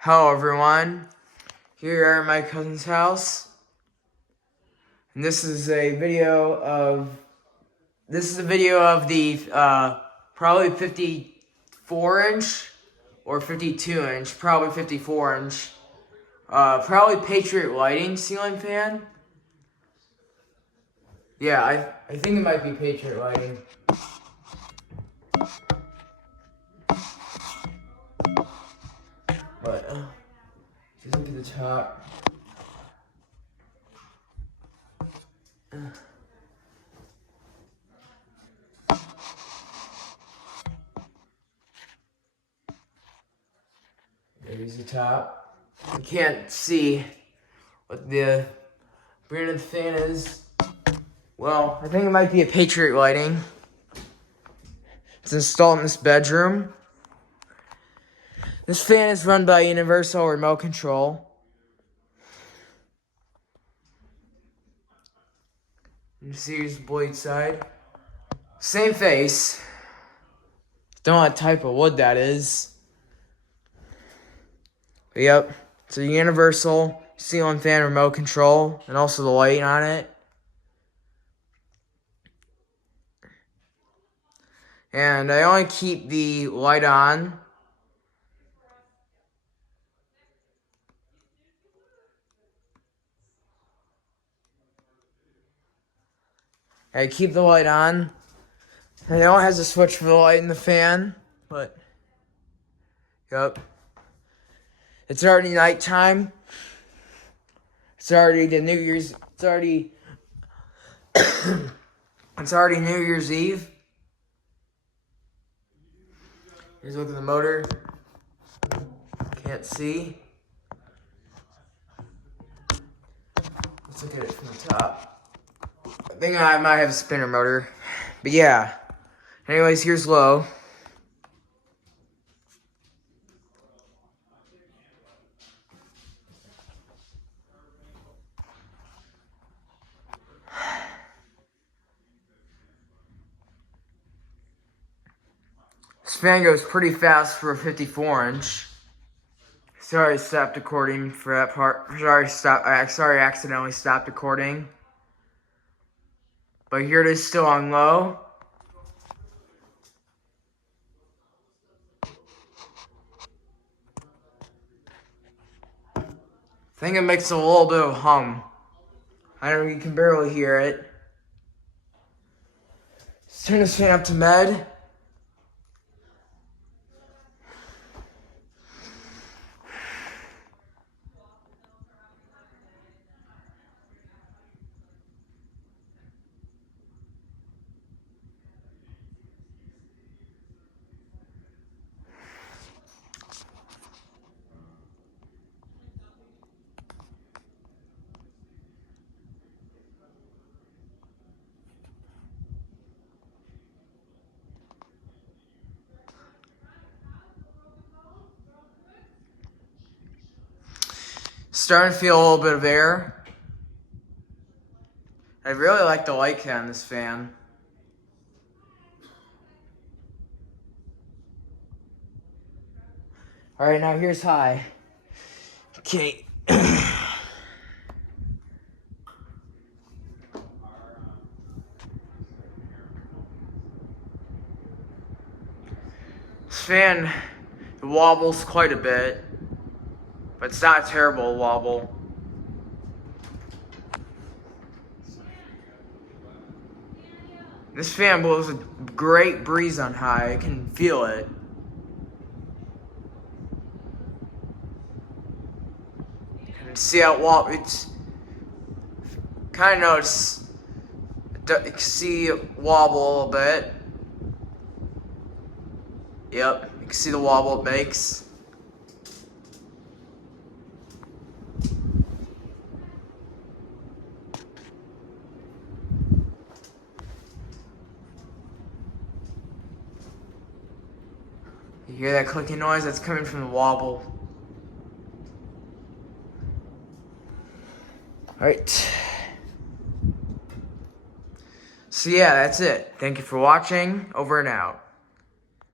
Hello everyone, here at my cousin's house, and this is a video of the probably 54-inch or 52-inch, probably 54-inch, probably Patriot Lighting ceiling fan. Yeah, I think it might be Patriot Lighting. But just look at the top. There's the top. You can't see what the brand of the fan is. Well, I think it might be a Patriot Lighting. It's installed in this bedroom. This fan is run by universal remote control. You see here's the blade side. Same face. Don't know what type of wood that is. But yep, it's a universal ceiling fan remote control and also the light on it. And I only keep the light on I keep the light on. I know it has a switch for the light and the fan, but yep. It's already nighttime. It's already New Year's Eve. Here's a look at the motor. Can't see. Let's look at it from the top. I think I might have a spinner motor. But yeah. Anyways, here's low. This fan goes pretty fast for a 54-inch. Sorry, I stopped recording for that part. Sorry, I accidentally stopped recording. But here it is still on low. I think it makes a little bit of hum. I know you can barely hear it. Let's turn this fan up to med. Starting to feel a little bit of air. I really like the light kit on this fan. Alright, now here's high. Okay. This fan, it wobbles quite a bit, but it's not a terrible wobble. This fan blows a great breeze on high. I can feel it. You can see how it wobbles. It's kind of notice. You can see it wobble a little bit. Yep, you can see the wobble it makes. You hear that clicking noise? That's coming from the wobble. Alright. So yeah, that's it. Thank you for watching. Over and out.